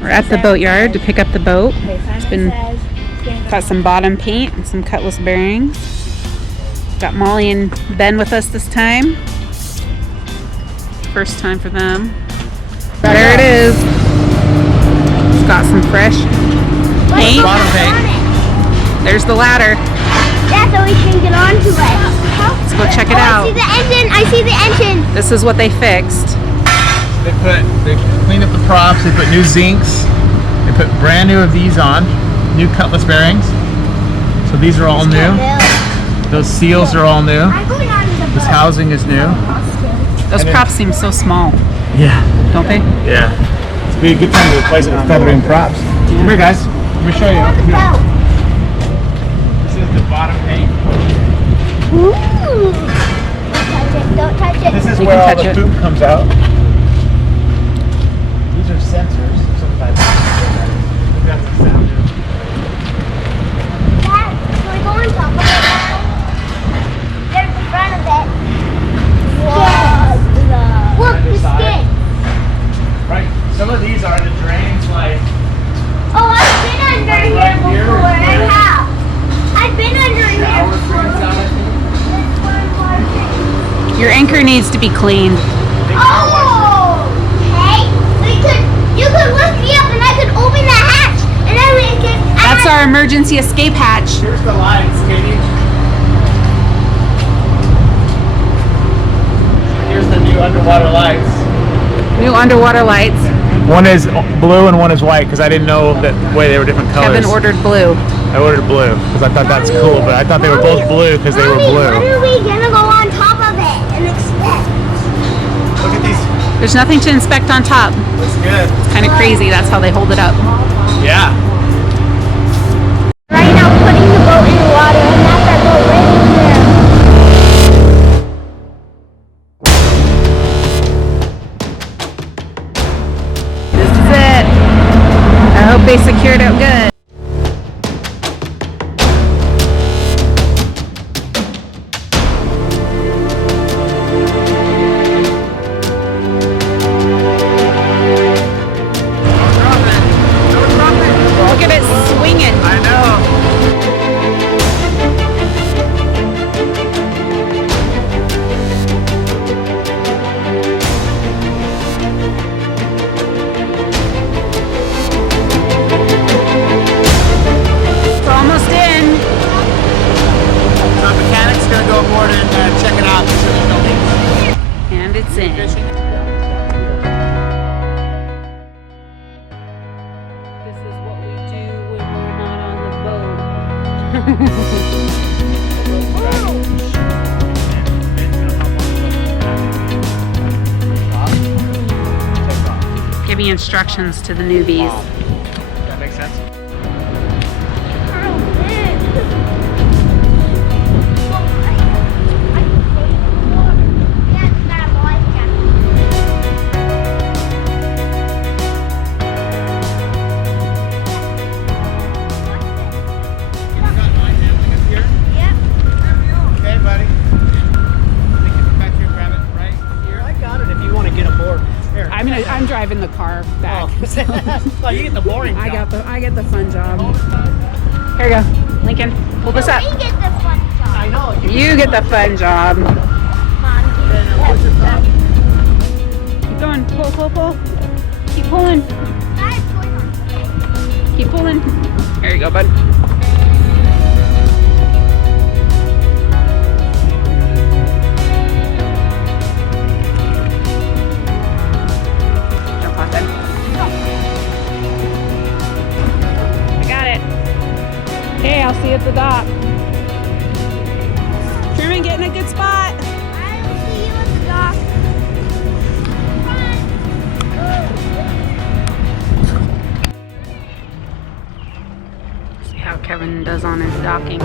We're at the boatyard to pick up the boat. It's got some bottom paint and some cutlass bearings. Got Molly and Ben with us this time. First time for them. There it is. It's got some fresh paint. Bottom paint. There's the ladder. Yeah, so we can get onto it. Let's go check it out. I see the engine. I see the engine. This is what they fixed. They cleaned up the props. They put new zincs. They put brand new of these on. New cutlass bearings. So these are all new. Those seals are all new. This housing is new. Those props seem so small. Yeah. Don't they? Yeah. It's be a good time to replace it with feathering props. Come here, guys. Let me show you. This is the bottom paint. Ooh. Don't touch it. This is You where can all touch the it. poop comes out. These are sensors. Sometimes we've got the sound. Dad, can we go on top of it now? There's the front of it. Whoa. Look, the skin. Right. Some of these are the drains, like. Oh, I've been under here Right here, before. I where- have. I've been under here Shower before. drains out, I think. This one more thing. Your anchor needs to be cleaned. Oh! Hey, you could lift me up and I could open the hatch and then we could. That's our emergency escape hatch. Here's the lights, Katie. Here's the new underwater lights. New underwater lights. One is blue and one is white because I didn't know that way they were different colors. Kevin ordered blue. I ordered blue because I thought that's cool, but I thought they were both blue because they were Mommy, blue. when are we gonna go on top of it and inspect? Look at these. There's nothing to inspect on top. Looks good. It's kind of crazy. That's how they hold it up. Yeah. Right now, putting the boat in the water and that's our boat right in there. This is it. I hope they secured it good. Look at it swinging. I know. It's almost in. So the mechanic's gonna go aboard and check it out. Make sure there's no leaks. And it's in. This is what we do when we're not on the boat. Giving instructions to the newbies. That makes sense. Okay, buddy. Back here, grab it right here. I got it if you want to get aboard. Here. I'm driving the car back. Oh, you get the boring job. I get the fun job. Here you go, Lincoln. Pull this up. We get the fun job. I know. You get the fun job. Mom, Keep going. Pull, pull, pull. Keep pulling. Keep pulling. There you go, bud. Jump off then. I got it. Okay, I'll see you at the dock. Truman, get in a good spot. I will see you at the dock. See how Kevin does on his docking.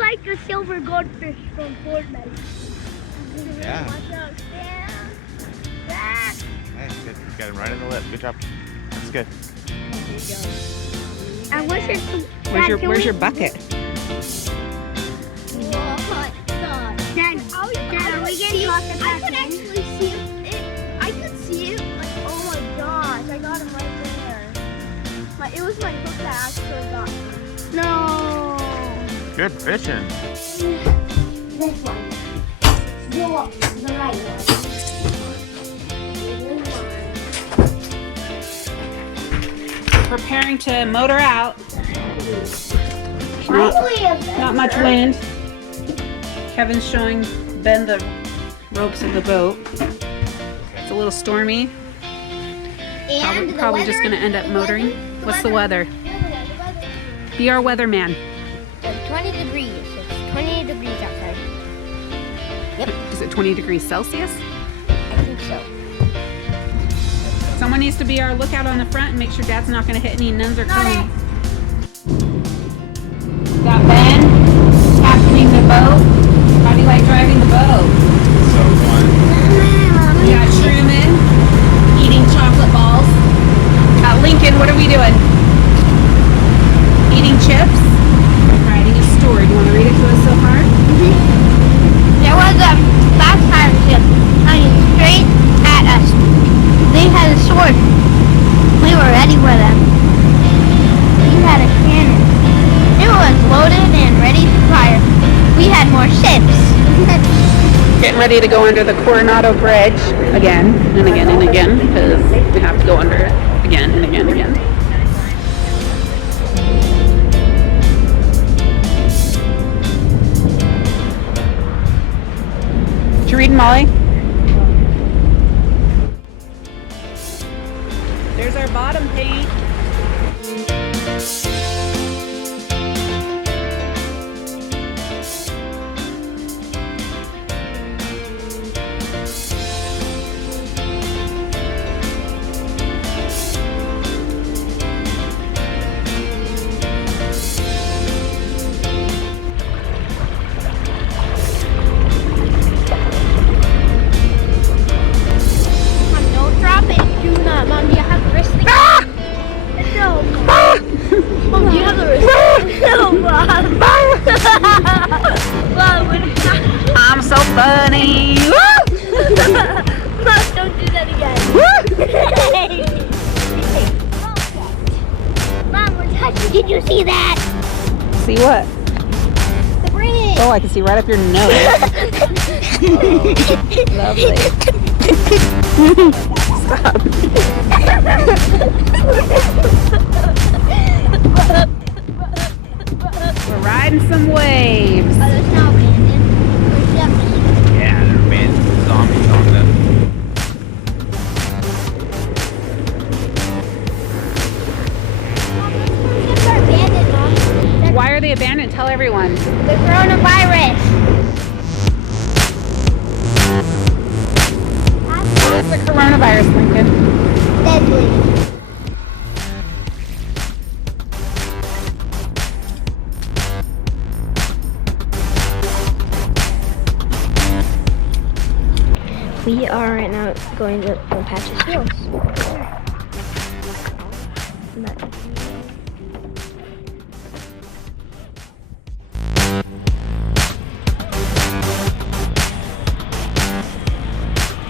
like a silver goldfish from Fortnite. Yeah. Watch out. Yeah. Nice, good. You got him right in the lip. Good job. That's good. I wish it's Where's your bucket? Dad, are we getting off the back? I could actually see it. I could see it. Like, oh my gosh, I got him right there. It was my hook that actually got me. No. Good fishing. This one. The right one. Preparing to motor out. Not much wind. Kevin's showing Ben the ropes of the boat. It's a little stormy. Probably just going to end up motoring. What's the weather? Be our weatherman. 20 degrees. It's 20 degrees outside. Yep. Is it 20 degrees Celsius? I think so. Someone needs to be our lookout on the front and make sure Dad's not going to hit any nuns or cones. Got Ben captaining the boat. How do you like driving the boat? So fun. We got Truman eating chocolate balls. Lincoln, what are we doing? Eating chips. Writing a story. Do you want to read it to us so far? There was a fast pirate ship coming straight at us. They had a sword. We were ready for them. We had a cannon. It was loaded and ready to fire. We had more ships. Getting ready to go under the Coronado Bridge again and again and again because we have to go under it again and again and again. Did you read, Molly? There's our bottom paint. Don't drop it. Do not, Mom. You have the wrist thing. No. Mom, do you have the wrist thing? No, Mom. Mom, I'm so funny. Mom, don't do that again. Mom, we're touching. Did you see that? See what? The bridge. Oh, I can see right up your nose. Lovely. Stop. We're riding some waves. Oh, there's no abandoned. There's definitely. Yeah, there are been zombies on them. Ships are abandoned, Mom. Why are they abandoned? Tell everyone. The coronavirus. What's the coronavirus, Lincoln? Deadly. We are right now going to a patch of seals.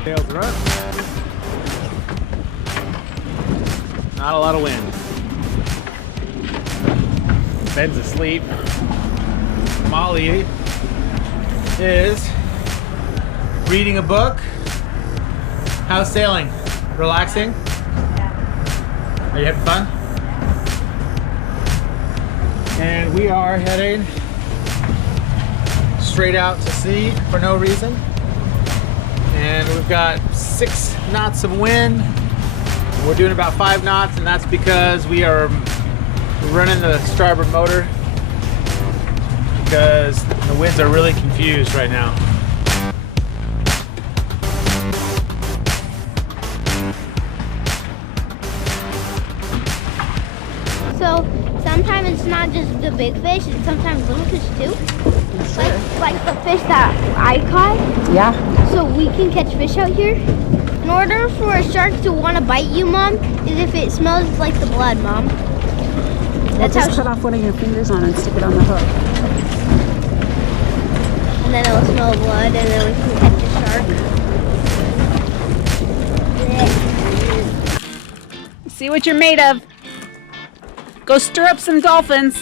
Tails are up. Not a lot of wind. Ben's asleep. Molly is reading a book. How's sailing? Relaxing? Are you having fun? And we are heading straight out to sea for no reason. And we've got 6 knots of wind. We're doing about 5 knots, and that's because we are running the starboard motor because the winds are really confused right now. So some sometimes it's not just the big fish, it's sometimes little fish too. Like the fish that I caught. Yeah. So we can catch fish out here. In order for a shark to want to bite you, Mom, is if it smells like the blood, Mom. That's Just how. cut off one of your fingers on and stick it on the hook. And then it'll smell blood, and then we can catch a shark. See what you're made of. Go stir up some dolphins.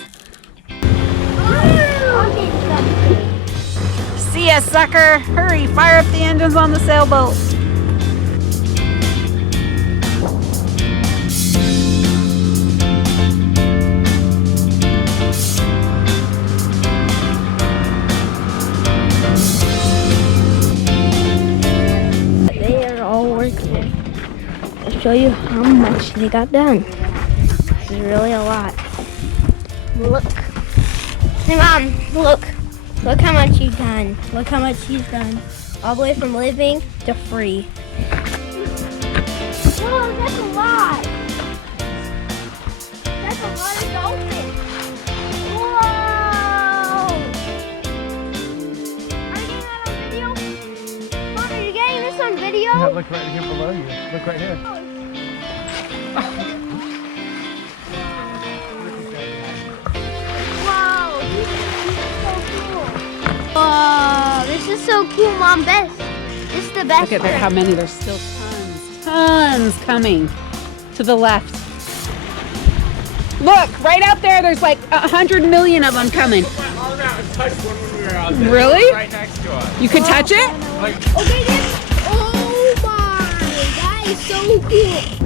See ya, sucker. Hurry, fire up the engines on the sailboat. They are all working. I'll show you how much they got done. This is really a lot. Look. Hey, Mom, look. Look how much you've done. Look how much he's done. All the way from living to free. Whoa, that's a lot. That's a lot of dolphins. Whoa. Are you getting that on video? Mom, are you getting this on video? Yeah, look right here below you. Look right here. Whoa, this is so cool, Mom. This is the best. Look at how many. There's still tons coming to the left. Look, right out there, there's like 100 million of them coming. I arm out and touched one when we were out there. Really? Right next to us. You could touch it? Like, Okay, this. Oh my, that is so cool.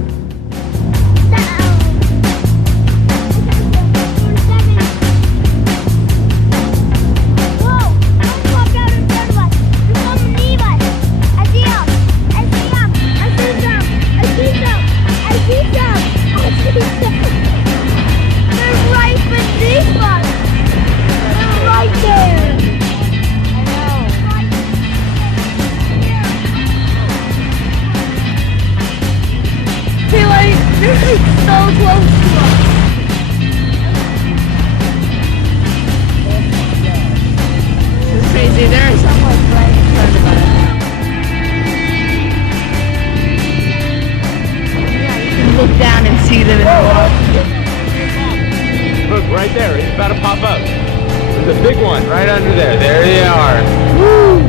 look, right there. It's about to pop up. There's a big one right under there. There they are. Woo!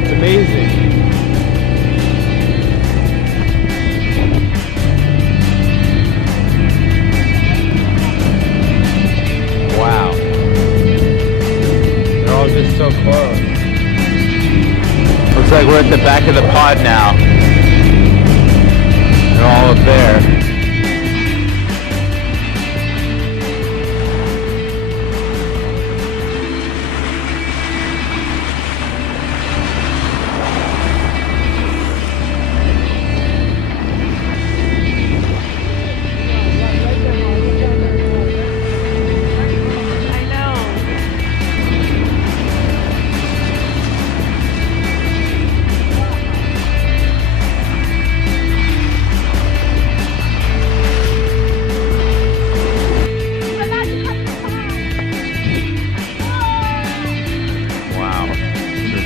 It's amazing. Wow. They're all just so close. Looks like we're at the back of the pod now. They're all up there.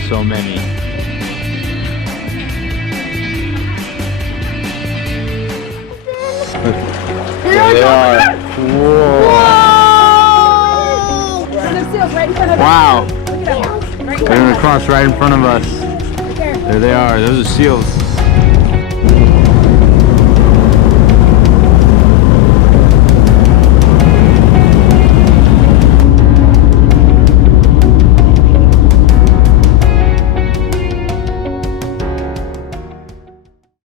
So many. There they are. Whoa. Wow. They're gonna cross right in front of us. There they are. Those are seals.